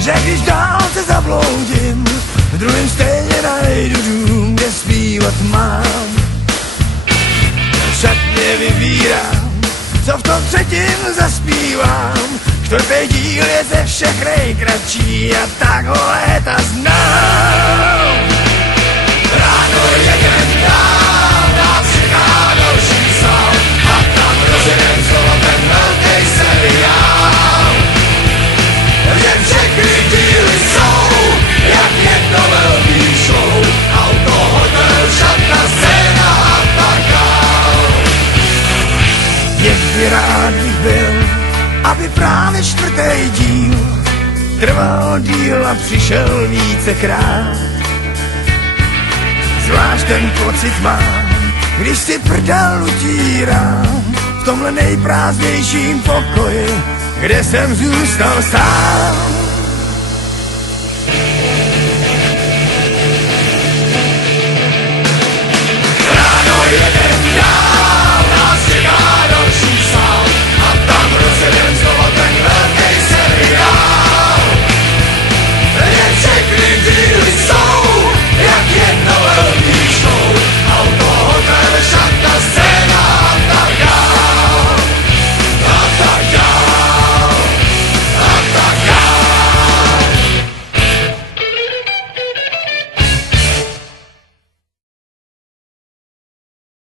Že když dál se zabloudím, v druhém stejně najdu dům, kde zpívat mám. Však mě vybírám, co v tom třetím zaspívám. Čtvrtý díl je ze všech nejkratší a tak ho léta znám. Ráno jedem dál, nás čeká další sál a tam rozjedem znovu ten velký seriál. Jen všechny díly jsou, jak jedno velký show. Auto, hotel, šatna, scéna a tak dál. Jak by rád bych byl, aby právě čtvrtý díl trval díl a přišel vícekrát. Zvlášť ten pocit mám, když si prdel utírám v tomhle nejprázdnějším pokoji, kde jsem zůstal sám.